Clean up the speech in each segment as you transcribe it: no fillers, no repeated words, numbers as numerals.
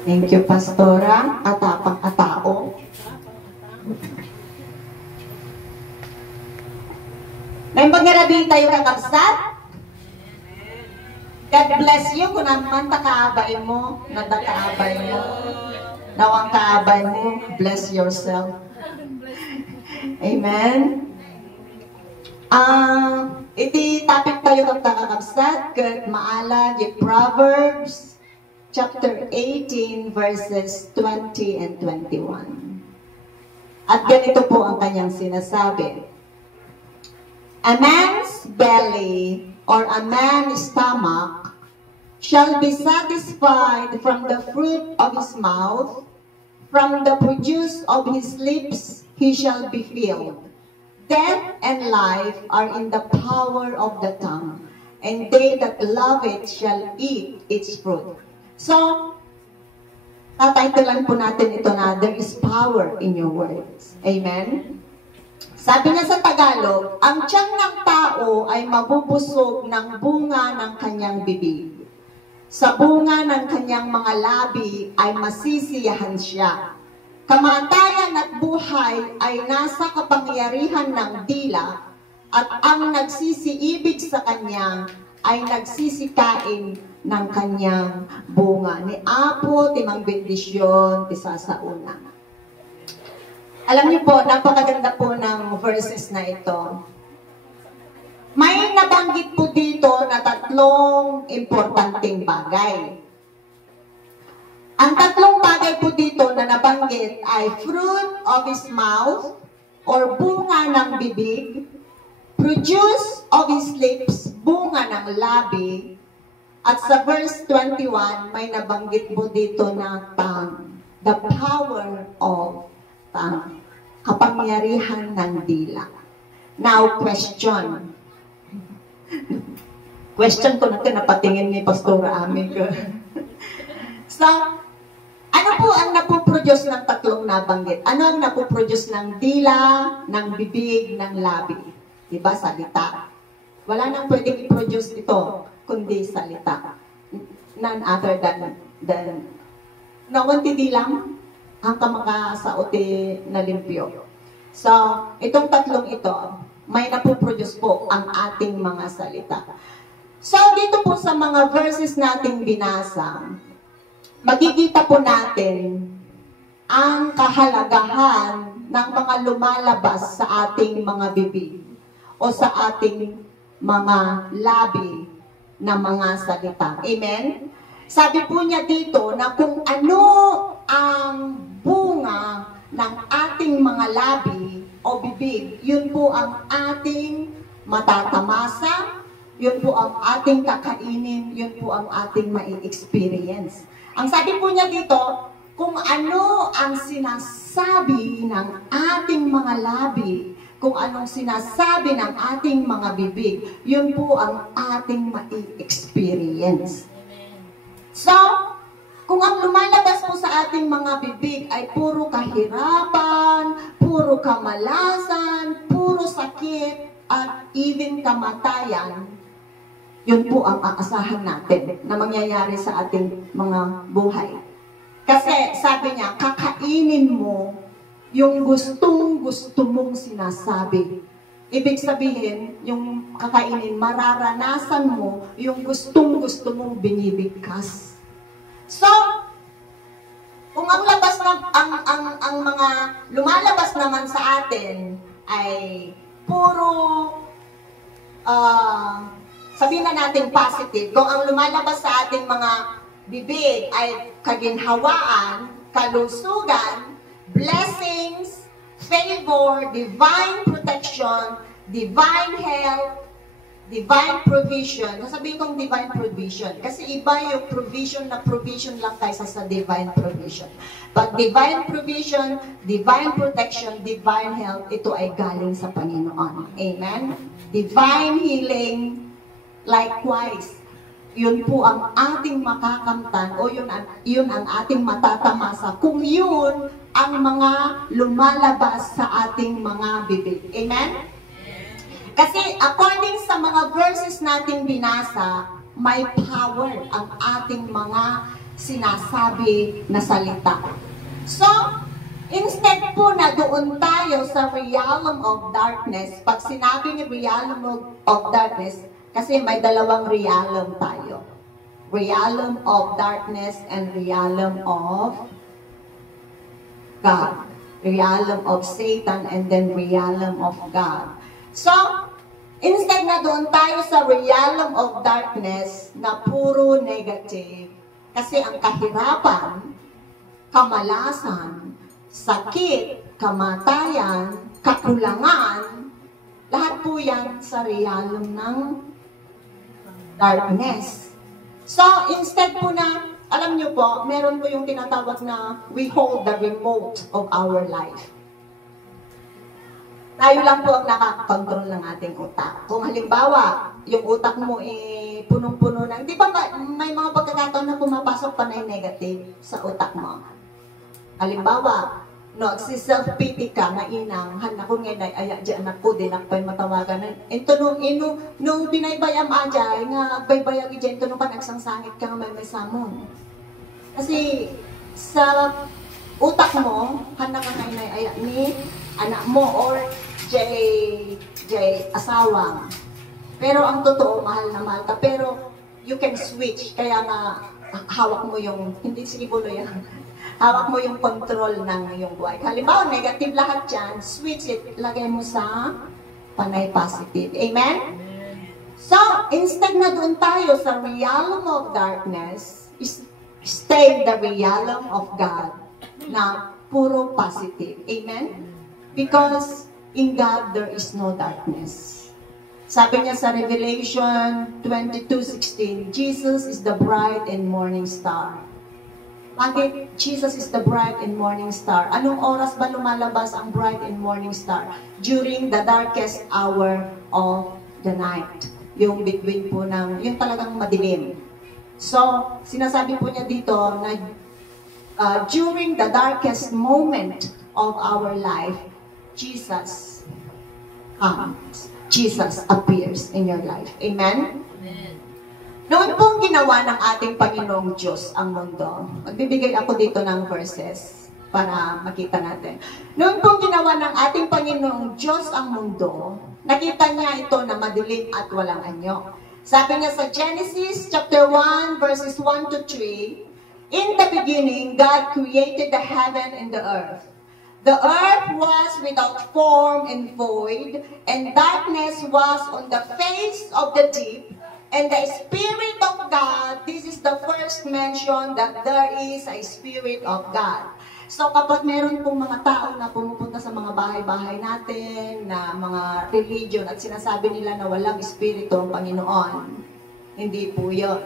Thank you, Pastora. Atapang atao. May pagngarabi tayo kakabsat. God bless you kung naman takaabay mo, natakaabay mo. Nawang kaabay mo, bless yourself. Amen. Iti topic tayo ng kakabsat, kat maala di Proverbs chapter 18 verses 20 and 21. At ganito po ang kanyang sinasabi. A man's belly or a man's stomach shall be satisfied from the fruit of his mouth, from the produce of his lips he shall be filled. Death and life are in the power of the tongue, and they that love it shall eat its fruit. So, tataytulan po natin ito na there is power in your words. Amen? Sabi nga sa Tagalog, ang tiyan ng tao ay mabubusog ng bunga ng kanyang bibig. Sa bunga ng kanyang mga labi ay masisiyahan siya. Kamatayan at buhay ay nasa kapangyarihan ng dila at ang nagsisiibig sa kanya ay nagsisikain ng kanyang bunga. Ni Apo, timang bendisyon, tisa sa una. Alam niyo po, napakaganda po ng verses na ito. May nabanggit po dito na tatlong importanteng bagay. Ang tatlong bagay po dito na nabanggit ay fruit of his mouth or bunga ng bibig, produce of his lips, bunga ng labi, at sa verse 21 may nabanggit po dito na tongue, the power of tongue, kapangyarihan ng dila. Now, question. Question ko natin, napatingin ni Pastora Ami ko. So, ano po ang napoproduce ng tatlong nabanggit? Ano ang napoproduce ng dila, ng bibig, ng labi? Diba, salita? Wala nang pwedeng i-produce ito, kundi salita. None other than nawanti di lang ang kamakasauti na limpyo. So, itong tatlong ito, may napoproduce po ang ating mga salita. So, dito po sa mga verses nating binasa, magkikita po natin ang kahalagahan ng mga lumalabas sa ating mga bibig o sa ating mga labi na mga salita. Amen? Sabi po niya dito na kung ano ang bunga ng ating mga labi o bibig, yun po ang ating matatamasa, yun po ang ating kakainin, yun po ang ating mai-experience. Ang sabi po niya dito, kung ano ang sinasabi ng ating mga labi, kung anong sinasabi ng ating mga bibig, yun po ang ating mai-experience. So, kung ang lumalabas po sa ating mga bibig ay puro kahirapan, puro kamalasan, puro sakit, at even kamatayan, yun po ang aasahan natin na mangyayari sa ating mga buhay. Kasi sabi niya, kakainin mo yung gustong-gusto mong sinasabi. Ibig sabihin, yung kakainin, mararanasan mo yung gustong-gusto mong binibigkas. So, kung ang labas na, ang mga lumalabas naman sa atin ay puro sabihin na natin positive, kung ang lumalabas sa ating mga bibig ay kaginhawaan, kalusugan, blessings, favor, divine protection, divine health, divine provision. Sasabihin kong divine provision kasi iba yung provision na provision lang kaysa sa divine provision. But divine provision, divine protection, divine health, ito ay galing sa Panginoon. Amen? Divine healing, likewise, yun po ang ating makakamtan o yun ang ating matatamasa kung yun ang mga lumalabas sa ating mga bibig. Amen? Kasi according sa mga verses nating binasa, may power ang ating mga sinasabi na salita. So, instead po na doon tayo sa realm of darkness, pag sinabi ni realm of darkness, kasi may dalawang realm tayo. Realm of darkness and realm of God. Realm of Satan and then realm of God. So, instead na doon tayo sa realm of darkness na puro negative, kasi ang kahirapan, kamalasan, sakit, kamatayan, kakulangan, lahat po yan sa realm ng darkness. So, instead po na, alam nyo po, meron po yung tinatawag na we hold the remote of our life. Tayo lang po ang nakakakontrol ng ating utak. Kung halimbawa, yung utak mo punong-puno ng, di ba may mga pagkakataon na pumapasok pa na yung negative sa utak mo? Halimbawa, no, si self-pity ka, mainang, hanakon nga na, aya, di anak ko, di nakpay matawagan. Ito nung binaybayam ajay, nga baybayag dyan, ito nung panagsangangit ka nga may samon. Kasi sa utak mo, hanak ka nga aya ni anak mo or jay asawa. Pero ang totoo, mahal na mahal ka. Pero you can switch, kaya nga hawak mo yung, hindi sige bulo yan. Hawak mo yung control ng iyong buhay. Halimbawa, negative lahat yan, switch it, lagay mo sa panay positive. Amen? So, instead na doon tayo sa realm of darkness, stay in the realm of God na puro positive. Amen? Because in God, there is no darkness. Sabi niya sa Revelation 22:16, Jesus is the bright and morning star. Bakit Jesus is the bright and morning star? Anong oras ba lumalabas ang bright and morning star? During the darkest hour of the night. Yung between po ng, yung talagang madilim. So, sinasabi po niya dito na during the darkest moment of our life, Jesus comes. Jesus appears in your life. Amen? Amen. Noon pong ginawa ng ating Panginoong Diyos ang mundo, magbibigay ako dito ng verses para makita natin. Noon pong ginawa ng ating Panginoong Diyos ang mundo, nakita niya ito na madilim at walang anyo. Sabi niya sa Genesis chapter 1 verses 1 to 3, in the beginning, God created the heaven and the earth. The earth was without form and void, and darkness was on the face of the deep. And the Spirit of God, this is the first mention that there is a Spirit of God. So kapag meron pong mga tao na pumupunta sa mga bahay-bahay natin, na mga religion, at sinasabi nila na walang Espiritu ang Panginoon, hindi po yun.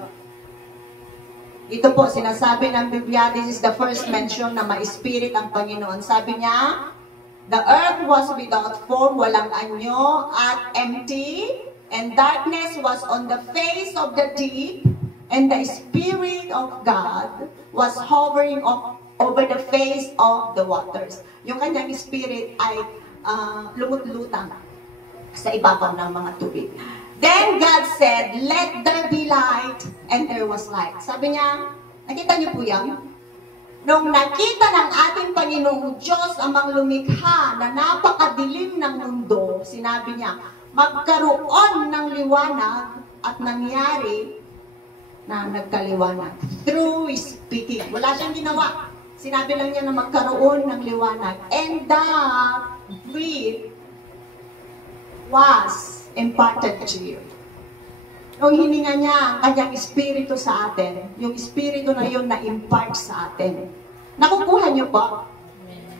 Ito po, sinasabi ng Biblia, this is the first mention na may Spirit ang Panginoon. Sabi niya, the earth was without form, walang anyo, at empty, and darkness was on the face of the deep, and the Spirit of God was hovering over the face of the waters. Yung kanyang spirit ay lumut-lutang sa ibabaw ng mga tubig. Then God said, let there be light, and there was light. Sabi niya, nakita niyo po yan? Nung nakita ng ating Panginoong Diyos ang mga lumikha na napakadilim ng mundo, sinabi niya, magkaroon ng liwanag at nangyari na nagkaliwanag. Through speaking. Wala siyang ginawa. Sinabi lang niya na magkaroon ng liwanag. And that breath was imparted to you. Nung hininga niya ang kanyang espiritu sa atin, yung espiritu na yun na-impart sa atin. Nakukuha niyo po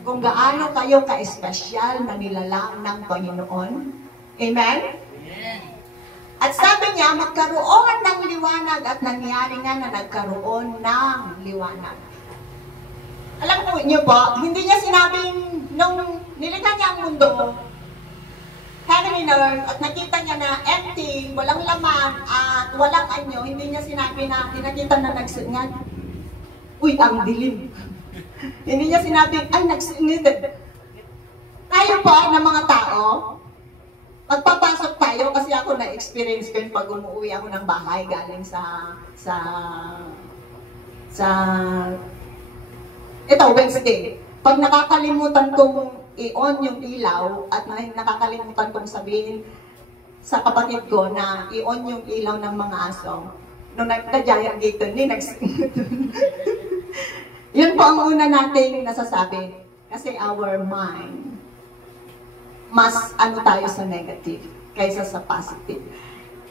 kung gaano kayo ka-espesyal na nilalang ng Panginoon. Amen? Amen. At sabi niya, magkaroon ng liwanag at nangyari nga na nagkaroon ng liwanag. Alam po niyo po, hindi niya sinabing, nung nilikha niya ang mundo, heaven and earth, at nakita niya na empty, walang laman, at walang anyo, hindi niya sinabi na, nakita na nagsingad. Uy, ang dilim. Hindi niya sinabi, ay, nagsingid. Tayo po, ng mga tao, magpapasok tayo, kasi ako na-experience ko yun pag umuwi ako ng bahay, galing sa sa ito, Wednesday. Pag nakakalimutan kong i-on yung ilaw at nakakalimutan kong sabihin sa kapatid ko na i-on yung ilaw ng mga aso, nung nagka-giant gate ni yun po ang una nating nasasabi. Kasi our mind, mas ano tayo sa negative kaysa sa positive.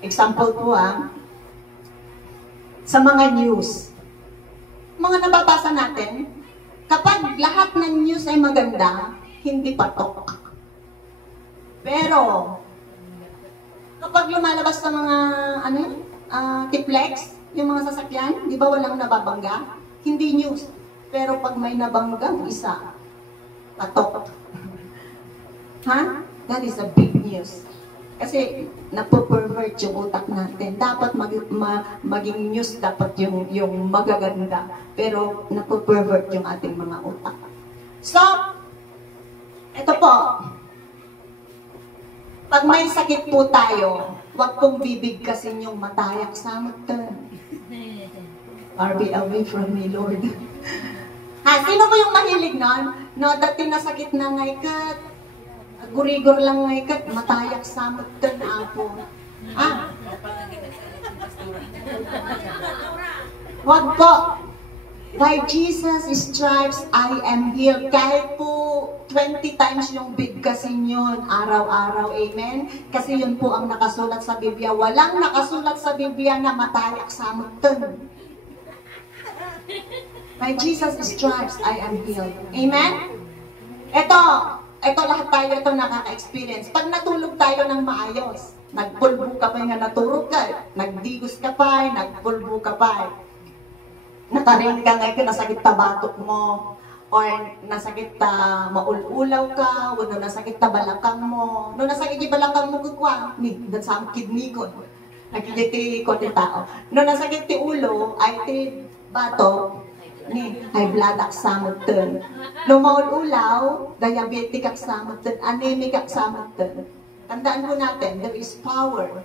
Example po sa mga news. Mga nababasa natin, kapag lahat ng news ay maganda, hindi patok. Pero, kapag lumalabas sa mga, tiplex, yung mga sasakyan, di ba walang nababangga? Hindi news. Pero pag may nabanggang isa, patok. That is a big news. Kasi napo-pervert yung utak natin. Dapat maging news, dapat yung magaganda. Pero napo-pervert yung ating mga utak. So, ito po. Pag may sakit po tayo, huwag pong bibigkasin yung matayak sa mata. Far be away from me, Lord. Sino po yung mahilig nun? No, dati nasakit na ngaykat. Gurigor lang ngaykat. Matayak sa mata na po. Wag po. By Jesus' stripes, I am healed. Kahit po 20 times yung bigkasin yun, araw-araw. Amen? Kasi yun po ang nakasulat sa Biblia. Walang nakasulat sa Biblia na matayak sa mata. By Jesus' stripes, I am healed. Amen? Ito lahat tayo ito nakaka-experience. Pag natulog tayo ng maayos, nagpulbo ka pa nga naturog ka, nagdigos ka pa, nagpulbo ka pa, nakaring ka ngayon, nasakit ta batok mo, or nasakit ta maululaw ka, o nasakit ta balakang mo, no nasakit yung balakang mo kukwa, dan sa kidney ko, nakikiti ko ti tao. No nasakit ti ulo, ay ti batok, high blood aksamutin. No maululaw, diabetic aksamutin, anemic aksamutin. Tandaan po natin, there is power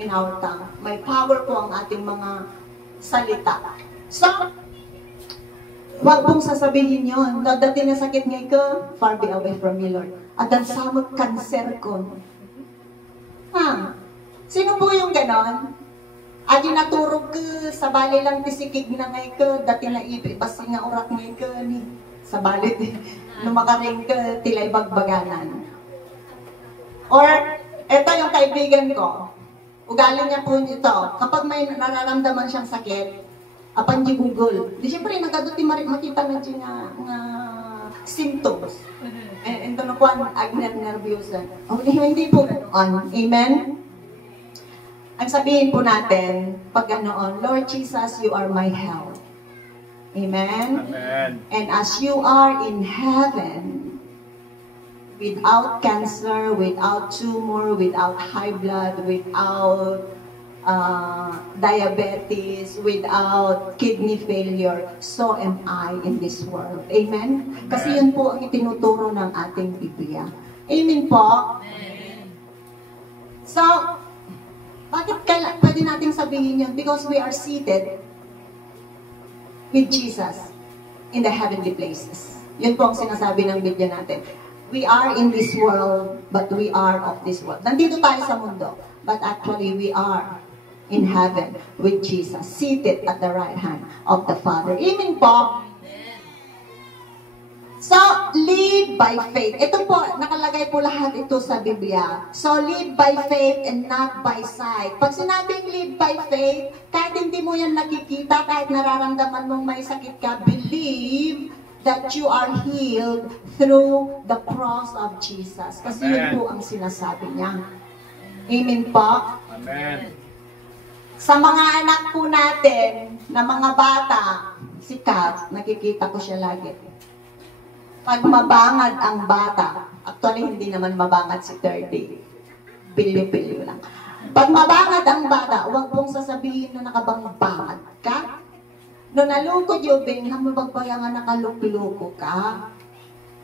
in our tongue. May power po ang ating mga salita. So, huwag pong sasabihin yun. Dati na sakit ngayon ko, far be away from me, Lord. At ang samot cancer ko. Sino po yung ganon? Adi naturog ka, sa bali lang tisikig na ngayon ka, dati na ibi, basi nga urat ngayon ka, sa bali, lumakaring ka, tilay bagbaganan. Or, eto yung kaibigan ko, ugali niya po ito, kapag may nararamdaman siyang sakit, apan di Google, di siyempre nagaduti makita na siya nga symptoms. And ito na po ang agner nervyosa. Hindi po ganoon. Amen? Ang sabihin po natin, pag ganoon, Lord Jesus, you are my health. Amen? Amen. And as you are in heaven, without cancer, without tumor, without high blood, without diabetes, without kidney failure, so am I in this world. Amen? Kasi yun po ang itinuturo ng ating Biblia. Amen po? Amen. So, bakit pwede nating sabihin yun? Because we are seated with Jesus in the heavenly places. Yun po ang sinasabi ng Biblia natin. We are in this world, but we are of this world. Nandito tayo sa mundo, but actually we are in heaven with Jesus, seated at the right hand of the Father. Amen po? So, live by faith. Ito po, nakalagay po lahat ito sa Biblia. So, live by faith and not by sight. Pag sinabing live by faith, kahit hindi mo yan nakikita, kahit nararamdaman mong may sakit ka, believe that you are healed through the cross of Jesus. Kasi yun po ang sinasabi niya. Amen po? Amen. Sa mga anak po natin, na mga bata, si Kat, nakikita ko siya lagi. Pag mabangad ang bata, actually hindi naman mabangad si 30, bilyo-bilyo lang. Pag mabangad ang bata, huwag pong sasabihin na nakabangbangad ka. No nalukod yung bingham, mabagbayangan nakalukloko ka.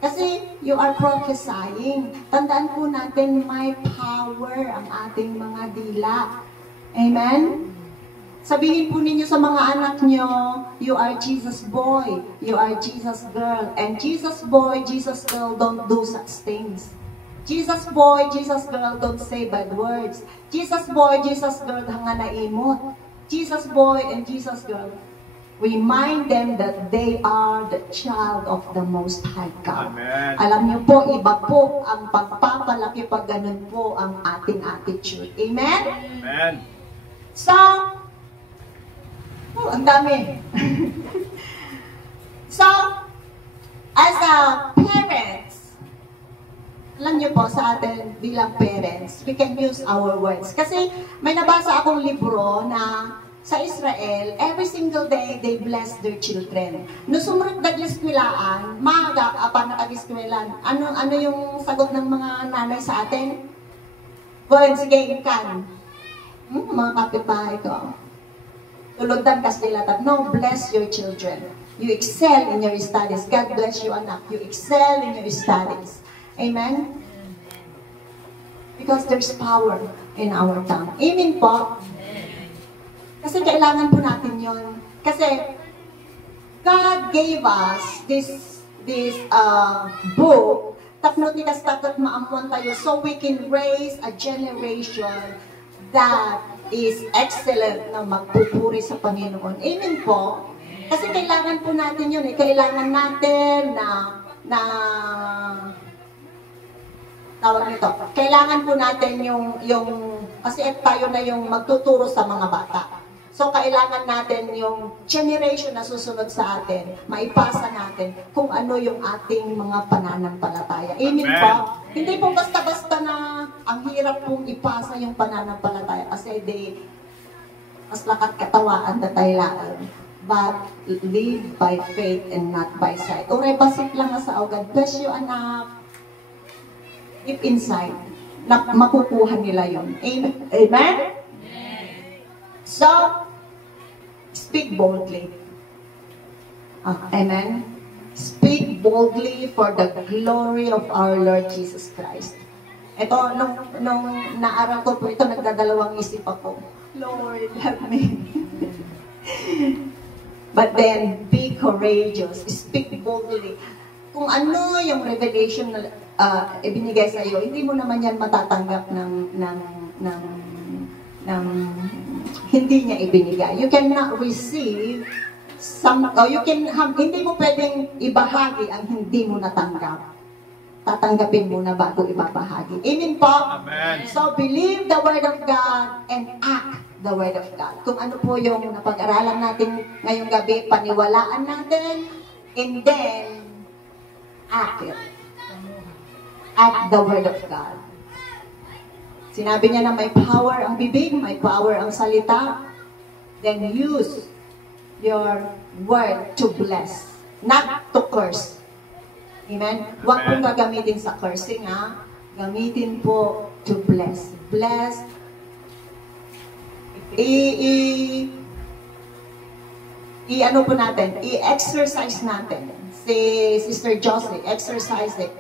Kasi you are prophesying. Tandaan po natin, may power ang ating mga dila. Amen? Sabihin po ninyo sa mga anak nyo, you are Jesus boy, you are Jesus girl. And Jesus boy, Jesus girl don't do such things. Jesus boy, Jesus girl don't say bad words. Jesus boy, Jesus girl hanga na imot. Jesus boy and Jesus girl, remind them that they are the child of the Most High God. Amen. Alam niyo po, iba po ang pagpapalaki pag ganun po ang ating attitude. Amen? Amen. So, ang dami. So, as a parents, alam niyo po sa atin bilang parents, we can use our words. Kasi may nabasa akong libro na sa Israel, every single day, they bless their children. No sumunod nag-eskwelaan, maaga pa nag-eskwelan. Ano yung sagot ng mga nanay sa atin? Well, sige, kan. Mga kapitbahay ko. Tuludan kas dilatan. No, bless your children. You excel in your studies. God bless you, anak. You excel in your studies. Amen? Because there's power in our tongue. Amen po? Kasi kailangan po natin yun. Kasi God gave us this book, tapno tikas tatat maamuan tayo, so we can raise a generation that is excellent na magpupuri sa Panginoon. Amen po? Kasi kailangan po natin yun. Kailangan natin na tawag nito. Kailangan po natin yung kasi tayo na yung magtuturo sa mga bata. So, kailangan natin yung generation na susunod sa atin, maipasa natin kung ano yung ating mga pananampalataya. Amen po? Hindi po basta-basta na ang hirap pong ipasa yung pananampalataya kasi mas lakat katawaan na taylaan. But live by faith and not by sight. Ure, basit lang sa God bless you, anak. Deep inside, na makukuha nila yun. Amen? So, speak boldly. Amen? Speak boldly for the glory of our Lord Jesus Christ. Ito, nung naaral ko po ito, nagdadalawang isip ako. Lord, help me. But then, be courageous. Speak boldly. Kung ano yung revelation na ibinigay sa iyo, hindi mo naman yan matatanggap ng hindi niya ibinigay. You cannot receive hindi mo pwedeng ibahagi ang hindi mo natanggap. Tatanggapin mo na bago ibabahagi. Amen po? Amen. So, believe the Word of God and act the Word of God. Kung ano po yung napag-aralan natin ngayong gabi, paniwalaan natin, and then, act it. Act the Word of God. Sinabi niya na may power ang bibig, may power ang salita. Then use your word to bless, not to curse. Amen? Huwag pong gagamitin sa cursing, ha? Gamitin po to bless. Bless. Ano po natin? I-exercise natin. Si Sister Jocelyn, exercise it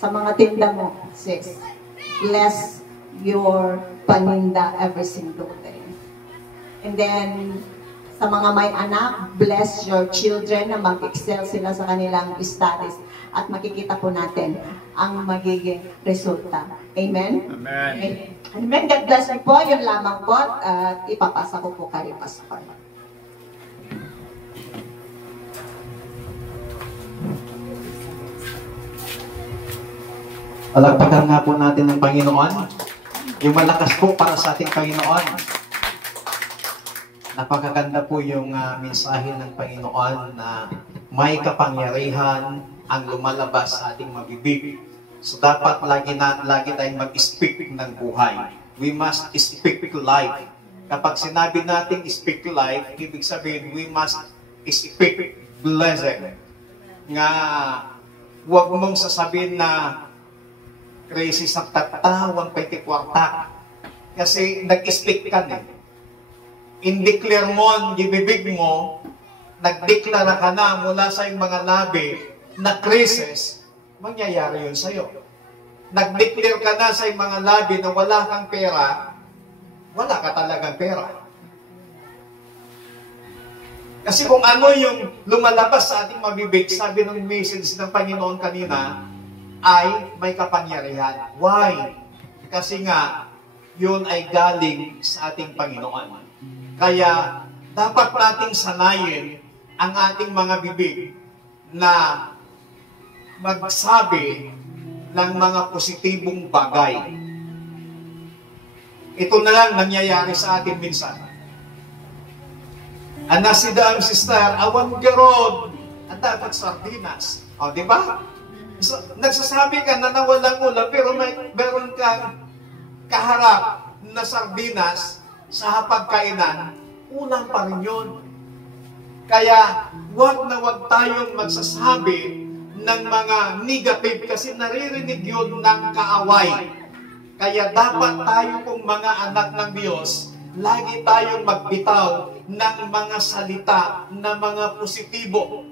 sa mga tinda mo, sis. Bless your paninda every single day. And then, sa mga may anak, bless your children na mag-excel sila sa kanilang studies. At makikita po natin ang magiging resulta. Amen? Amen. Amen. God bless you po. Yun lamang po. At ipapasa ko po kay Pastor. Palagpagan nga po natin ng Panginoon. Yung malakas po para sa ating Panginoon. Napakaganda po yung mensahe ng Panginoon na may kapangyarihan ang lumalabas sa ating mabibig. So dapat lagi tayong mag-speak ng buhay. We must speak life. Kapag sinabi natin speak life, ibig sabihin we must speak blessing. Nga huwag mong sasabihin na crazy sa tatawang petikwarta. Kasi nag-speak ka na. In-declare mo ang ibibig mo, nag-declare ka na mula sa iyong mga labi na crisis, mangyayari yun sa'yo. Nag-declare ka na sa iyong mga labi na wala kang pera, wala ka talagang pera. Kasi kung ano yung lumalabas sa ating mabibig, sabi ng message ng Panginoon kanina, ay may kapangyarihan. Why? Kasi nga, yun ay galing sa ating Panginoon. Kaya, dapat nating sanayin ang ating mga bibig na magsabi ng mga positibong bagay. Ito na lang nangyayari sa atin minsan. Anasidam sister, awan garod, ang dapat sardinas. O, di ba? So, nagsasabi ka na nawalang ulam, pero meron kang kaharap na sardinas sa hapagkainan, ulam pa rin yun. Kaya, wag na wag tayong magsasabi ng mga negative kasi naririnig yun ng kaaway. Kaya dapat tayo kung mga anak ng Diyos, lagi tayong magbitaw ng mga salita na mga positibo.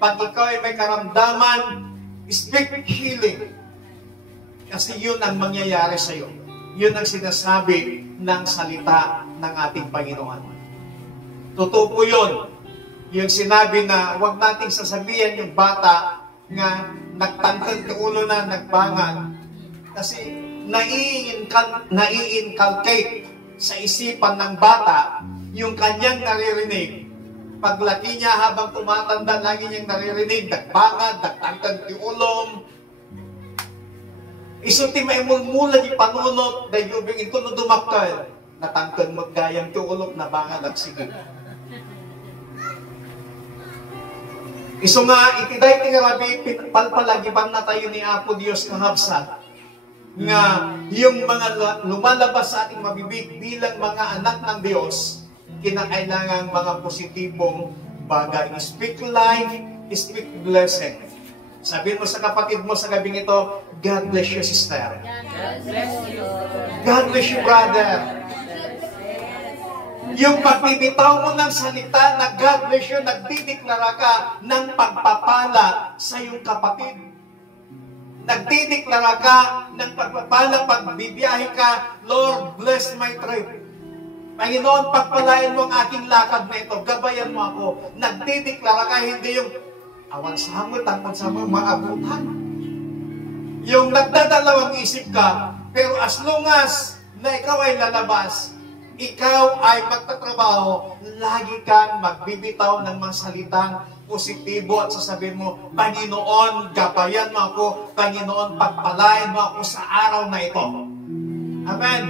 Pag ikaw ay may karamdaman, speak healing. Kasi yun ang mangyayari sa iyo. Yun ang sinasabi ng salita ng ating Panginoon. Totoo po yun. Yung sinabi na huwag nating sasabihan yung bata nga nagtangkad ng ulo na nagbangal. Kasi nai-inculcate sa isipan ng bata yung kanyang naririnig. Paglaki niya habang tumatanda, lagi niyang naririnig, nagbangad, nagtangkad ng ulom. Isulti may mulmula di panunot, dahil yubing ito no dumakal, natangkad maggayang ti ulom, nabangad at sige. Iso nga, itiday tingarabi, palpalagiban na tayo ni Apo Diyos ng habsat, nga yung mga lumalabas sa ating mabibig bilang mga anak ng Diyos, kinakailangan mga positibong bagay. Speak life, speak blessing. Sabihin mo sa kapatid mo sa gabing ito, God bless you, sister. God bless you. God bless you, brother. Yung pagbibitaw mo ng salita na God bless you, nagdideklara ka ng pagpapala sa iyong kapatid. Nagdideklara ka ng pagpapala pag bibiyahe ka, Lord, bless my trip. Panginoon, pagpalain mo ang aking lakad na ito, gabayan mo ako. Nagdideklara ka, hindi yung awan sa hamot, takpan sa maabutan. Yung nagdadalawang isip ka, pero as long as na ikaw ay lalabas, ikaw ay magtatrabaho, lagi kang magbibitaw ng mga salitang positibo at sasabihin mo, Panginoon, gabayan mo ako, Panginoon, pagpalain mo ako sa araw na ito. Amen.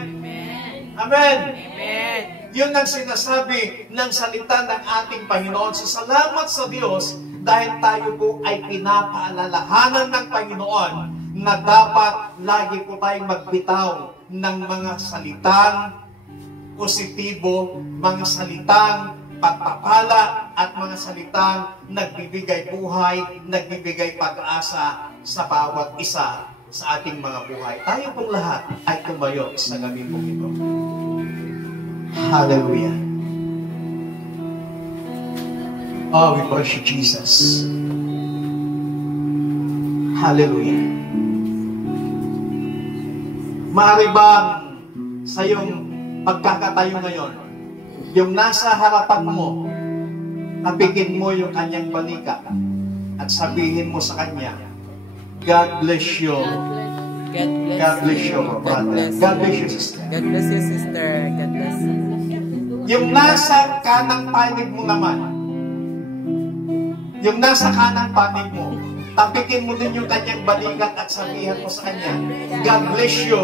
Amen. Amen. Yun ang sinasabi ng salita ng ating Panginoon. So, salamat sa Diyos dahil tayo po ay pinapaalalahanan ng Panginoon na dapat lagi po tayong magbitaw ng mga salitang positibo, mga salitang pagpapala at mga salitang nagbibigay buhay, nagbibigay pag-asa sa bawat isa sa ating mga buhay. Tayo pong lahat ay tumayo sa gabi pong ito. Hallelujah. Oh, we worship Jesus. Hallelujah. Maaari bang sa iyong pagkakatayo ngayon, yung nasa harapan mo, tapikin mo yung kanyang balikat at sabihin mo sa kanya, God bless you. God bless you, brother. God bless you, sister. God bless you, sister. God bless you. Yung nasa kanang panig mo naman, yung nasa kanang panig mo, tapikin mo din yung kanyang balikat at sabihin mo sa kanya, God bless you,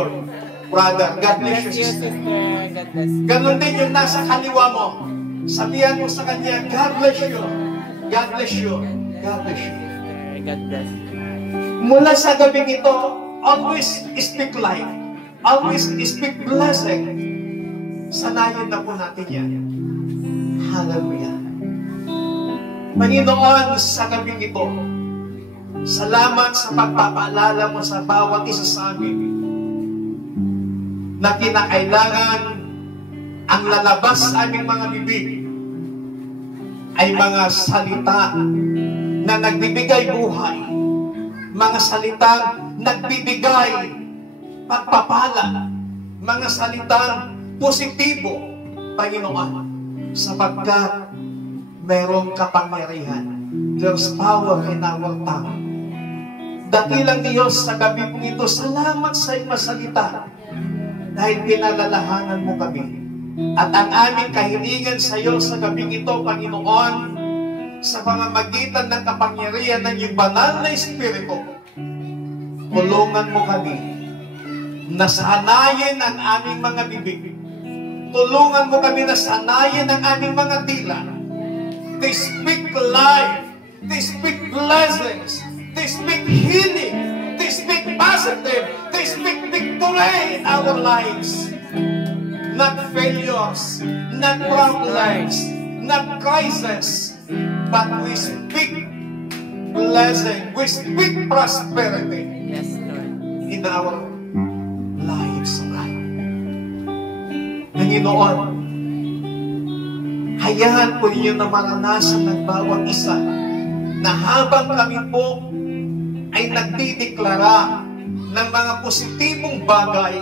brother. God bless you, sister. God bless you. Ganon din yung nasa kaliwa mo. Sabihan mo sa kanya, God bless you. God bless you. God bless you. God bless you. Mula sa gabing ito, always speak life. Always speak blessing. Sanayin na po natin yan. Hallelujah. Panginoon, sa gabing ito, salamat sa pagpapaalala mo sa bawat isa sa amin na kinakailangan ang lalabas sa aming mga bibig ay mga salita na nagbibigay buhay, mga salitang nagbibigay pagpapala, mga salitang positibo, Panginoon, sapagkat Merong kapangyarihan. There's power in our tongue. Dakilang Diyos, sa gabi pong ito, salamat sa iyong masalita dahil pinalalahanan mo kami. At ang aming kahilingan sa iyo sa gabing ito, Panginoon, sa pamamagitan ng kapangyarihan ng iyong banal na Espiritu, tulungan mo kami na sanayin ang aming mga bibig. Tulungan mo kami na sanayin ang aming mga dila. They speak life. They speak blessings. They speak healing. They speak positive. They speak victory in our lives. Not failures, not problems, not crises, but we speak blessing. We speak prosperity Yes, Lord. in our lives, God. Panginoon, hayaan po ninyo na maranasan ng bawat isa na habang kami po ay nagdideklara ng mga positibong bagay,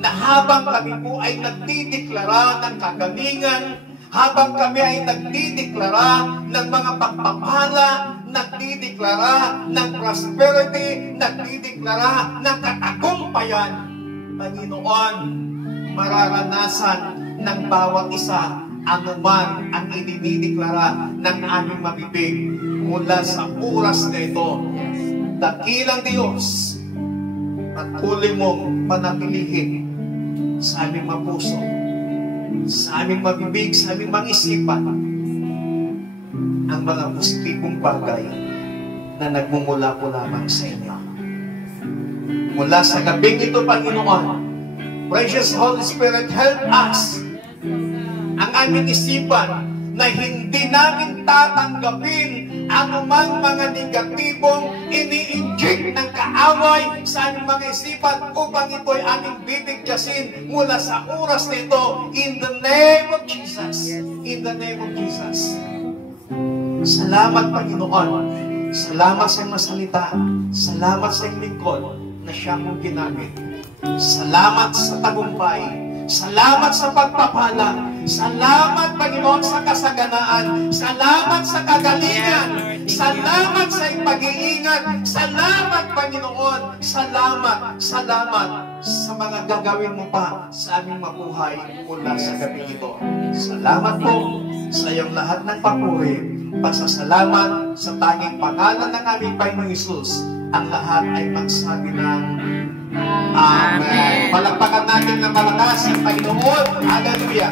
na habang kami po ay nagdideklara ng kagalingan, habang kami ay nagdideklara ng mga pagpapala, nagdideklara ng prosperity, nagdideklara ng katagumpayan, Panginoon, mararanasan ng bawat isa anuman ang idinideklara ng aming mabibig mula sa oras na ito. Dakilang Diyos, patuloy mong panatilihin sa aming mga puso, sa aming mabibig, sa aming mga isipan, ang mga positibong bagay na nagmumula po lamang sa inyo. Mula sa gabing ito, Panginoon, Precious Holy Spirit, help us ang aming isipan na hindi namin tatanggapin anumang mga negatibong ini-inject ng kaaway sa aming mga isipan upang ito'y aming bibigyasin mula sa oras na ito. In the name of Jesus. In the name of Jesus. Salamat, Panginoon. Salamat sa iyong masalita. Salamat sa iyong lingkod na siya mong ginamit. Salamat sa tagumpay. Salamat sa pagpapala. Salamat, Panginoon, sa kasaganaan. Salamat sa kagalingan. Salamat sa iyong pag-iingat. Salamat, Panginoon. Salamat sa mga gagawin mo pa sa aming mabuhay mula sa gabi ito. Salamat po sa iyong lahat ng papuri. Pasasalamat sa tanging pangalan ng aming Panginoong Hesus. Ang lahat ay magsabi ng Amen. Palakpakan natin ng malakas ang Panginoon. Hallelujah.